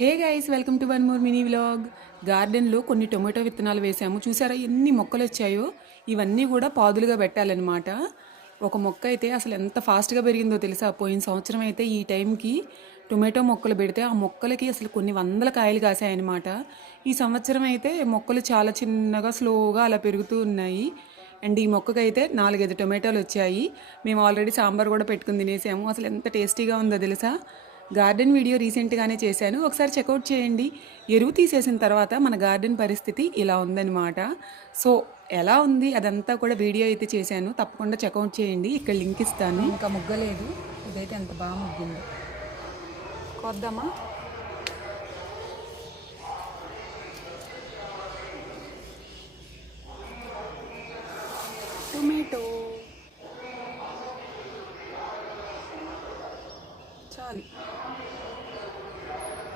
Hey guys, welcome to one more mini vlog. గార్డెన్లో కొన్ని tomato విత్తనాలు వేసాము. చూసారా ఎన్ని మొక్కలు వచ్చాయో. ఇవన్నీ కూడా పాదులుగా పెట్టాలన్నమాట. ఒక మొక్క అయితే అసలు ఎంత ఫాస్ట్గా పెరిగిందో తెలుసా. పోయిన సంవత్సరం అయితే ఈ టైంకి టొమాటో మొక్కలు పెడితే ఆ మొక్కలకి అసలు కొన్ని వందల కాయలు కాసాయన్నమాట. ఈ సంవత్సరం అయితే మొక్కలు చాలా చిన్నగా స్లోగా అలా పెరుగుతూ ఉన్నాయి. అండ్ ఈ మొక్కకైతే 4-5 టొమాటోలు వచ్చాయి. మేము ఆల్రెడీ సాంబార్ కూడా పెట్టుకుని తినేసాము. అసలు ఎంత టేస్టీగా ఉందో తెలుసా. గార్డెన్ వీడియో రీసెంట్గానే చేశాను, ఒకసారి చెక్అవుట్ చేయండి. ఎరువు తీసేసిన తర్వాత మన గార్డెన్ పరిస్థితి ఇలా ఉందన్నమాట. సో ఎలా ఉంది అదంతా కూడా వీడియో అయితే చేశాను, తప్పకుండా చెక్అవుట్ చేయండి. ఇక్కడ లింక్ ఇస్తాను. ఇంకా ముగ్గలేదు, ఇదైతే ఎంత బాగా ముగ్గింది. కొద్దామా టొమాటో.